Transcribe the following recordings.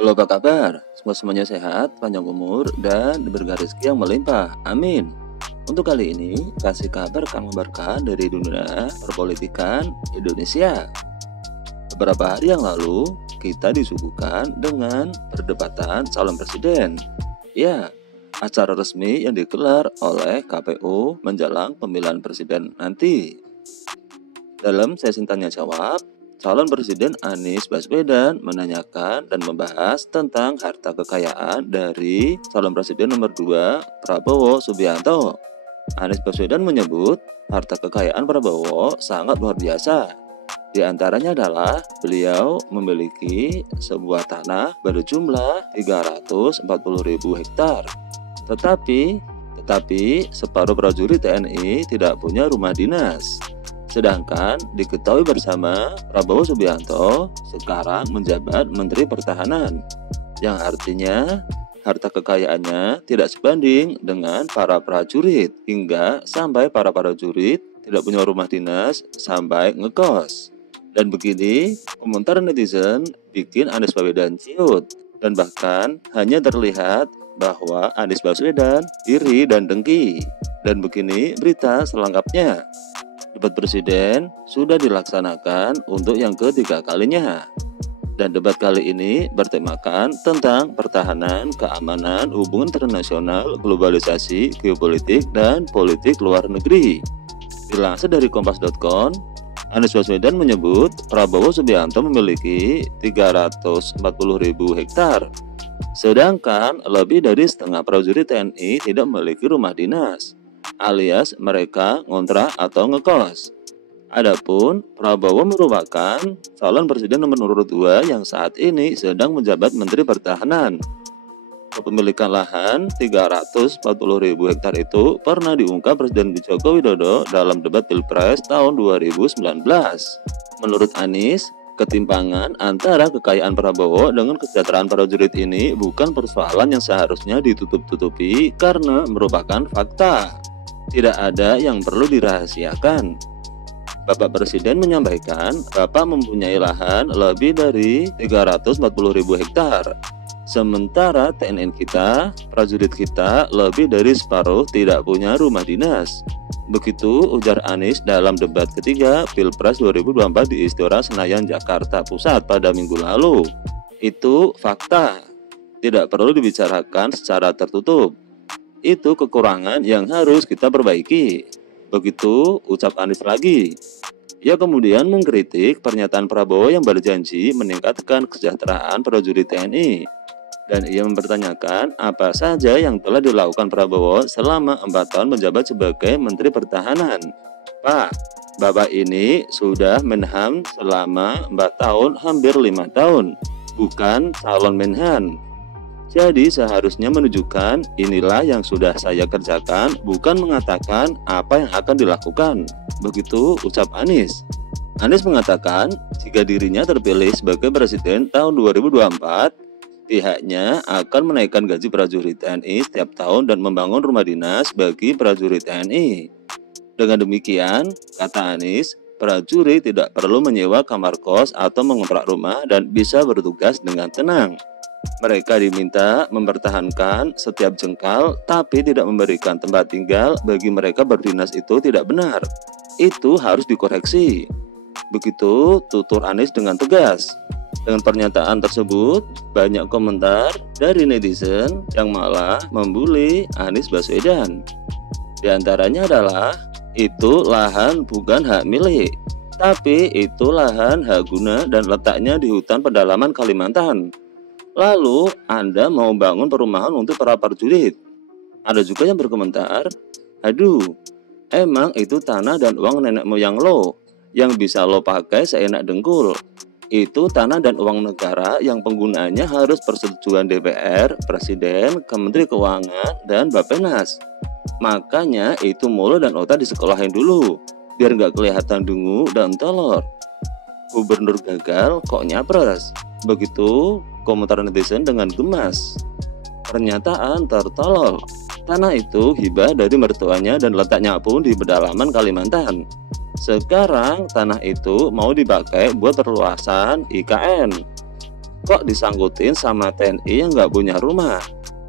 Halo, apa kabar? Semuanya sehat, panjang umur, dan diberi rezeki yang melimpah. Amin. Untuk kali ini, kasih kabar berkah dari dunia perpolitikan Indonesia. Beberapa hari yang lalu, kita disuguhkan dengan perdebatan calon presiden. Ya, acara resmi yang digelar oleh KPU menjelang pemilihan presiden nanti. Dalam sesi tanya jawab, calon presiden Anies Baswedan menanyakan dan membahas tentang harta kekayaan dari calon presiden nomor 2 Prabowo Subianto. Anies Baswedan menyebut harta kekayaan Prabowo sangat luar biasa. Di antaranya adalah beliau memiliki sebuah tanah berjumlah 340.000 hektar. Tetapi separuh prajurit TNI tidak punya rumah dinas. Sedangkan diketahui bersama Prabowo Subianto sekarang menjabat Menteri Pertahanan, yang artinya harta kekayaannya tidak sebanding dengan para prajurit, hingga sampai para prajurit tidak punya rumah dinas sampai ngekos. Dan begini, komentar netizen bikin Anies Baswedan ciut, dan bahkan hanya terlihat bahwa Anies Baswedan iri dan dengki. Dan begini berita selengkapnya. Debat presiden sudah dilaksanakan untuk yang ketiga kalinya. Dan debat kali ini bertemakan tentang pertahanan, keamanan, hubungan internasional, globalisasi, geopolitik, dan politik luar negeri. Dilansir dari kompas.com, Anies Baswedan menyebut Prabowo Subianto memiliki 340.000 hektar. Sedangkan lebih dari setengah prajurit TNI tidak memiliki rumah dinas, alias mereka ngontrak atau ngekos. Adapun Prabowo merupakan calon presiden nomor urut 2 yang saat ini sedang menjabat Menteri Pertahanan. Kepemilikan lahan 340.000 hektar itu pernah diungkap Presiden Joko Widodo dalam debat Pilpres tahun 2019. Menurut Anies, ketimpangan antara kekayaan Prabowo dengan kesejahteraan prajurit ini bukan persoalan yang seharusnya ditutup-tutupi karena merupakan fakta. Tidak ada yang perlu dirahasiakan. Bapak Presiden menyampaikan Bapak mempunyai lahan lebih dari 340.000 hektar. Sementara TNI kita, prajurit kita lebih dari separuh tidak punya rumah dinas. Begitu ujar Anies dalam debat ketiga Pilpres 2024 di Istora Senayan, Jakarta Pusat pada minggu lalu. Itu fakta, tidak perlu dibicarakan secara tertutup. Itu kekurangan yang harus kita perbaiki. Begitu ucap Anies lagi. Ia kemudian mengkritik pernyataan Prabowo yang berjanji meningkatkan kesejahteraan prajurit TNI. Dan ia mempertanyakan apa saja yang telah dilakukan Prabowo selama 4 tahun menjabat sebagai Menteri Pertahanan. Pak, Bapak ini sudah menham selama 4 tahun, hampir 5 tahun, bukan calon menhan. Jadi seharusnya menunjukkan inilah yang sudah saya kerjakan, bukan mengatakan apa yang akan dilakukan. Begitu ucap Anies. Anies mengatakan jika dirinya terpilih sebagai presiden tahun 2024, pihaknya akan menaikkan gaji prajurit TNI setiap tahun dan membangun rumah dinas bagi prajurit TNI. Dengan demikian, kata Anies, prajurit tidak perlu menyewa kamar kos atau mengontrak rumah dan bisa bertugas dengan tenang. Mereka diminta mempertahankan setiap jengkal, tapi tidak memberikan tempat tinggal bagi mereka berdinas itu tidak benar. Itu harus dikoreksi. Begitu tutur Anies dengan tegas. Dengan pernyataan tersebut, banyak komentar dari netizen yang malah membuli Anies Baswedan. Di antaranya adalah, itu lahan bukan hak milik, tapi itu lahan hak guna dan letaknya di hutan pedalaman Kalimantan. Lalu Anda mau bangun perumahan untuk para prajurit. Ada juga yang berkomentar, aduh, emang itu tanah dan uang nenek moyang lo, yang bisa lo pakai seenak dengkul. Itu tanah dan uang negara yang penggunaannya harus persetujuan DPR, Presiden, Kementerian Keuangan, dan Bappenas. Makanya itu mulut dan otak disekolahin dulu, biar nggak kelihatan dungu dan telur. Gubernur gagal kok nyapres. Begitu komentar netizen dengan gemas. Pernyataan tertolol. Tanah itu hibah dari mertuanya dan letaknya pun di pedalaman Kalimantan. Sekarang tanah itu mau dipakai buat perluasan IKN. kok disangkutin sama TNI yang nggak punya rumah?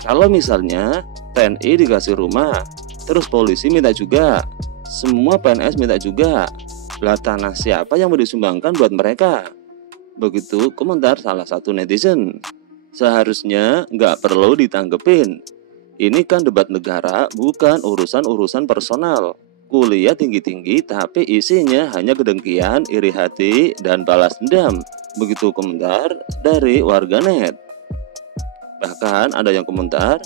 Kalau misalnya TNI dikasih rumah, terus polisi minta juga, semua PNS minta juga, lah tanah siapa yang mau disumbangkan buat mereka? Begitu komentar salah satu netizen. Seharusnya nggak perlu ditanggepin. Ini kan debat negara, bukan urusan-urusan personal. Kuliah tinggi-tinggi tapi isinya hanya kedengkian, iri hati, dan balas dendam. Begitu komentar dari warganet. Bahkan ada yang komentar,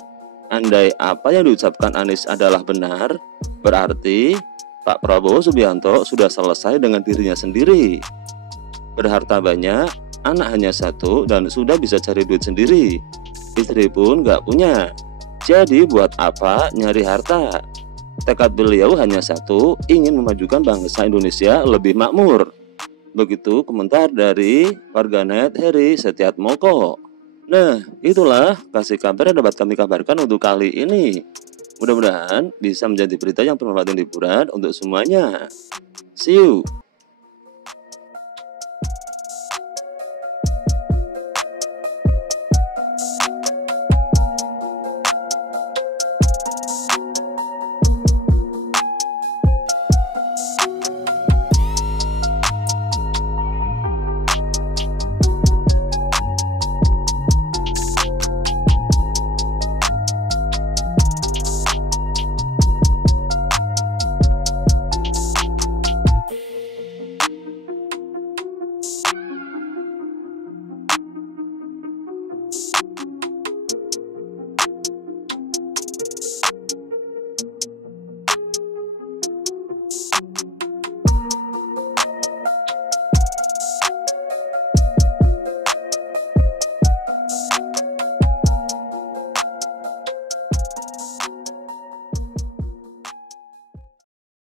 andai apa yang diucapkan Anies adalah benar, berarti Pak Prabowo Subianto sudah selesai dengan dirinya sendiri. Berharta banyak, anak hanya satu, dan sudah bisa cari duit sendiri. Istri pun nggak punya. Jadi buat apa nyari harta? Tekad beliau hanya satu, ingin memajukan bangsa Indonesia lebih makmur. Begitu komentar dari warganet Heri Setiatmoko. Nah, itulah kasih kabar yang dapat kami kabarkan untuk kali ini. Mudah-mudahan bisa menjadi berita yang bermanfaat dan hiburan untuk semuanya. See you.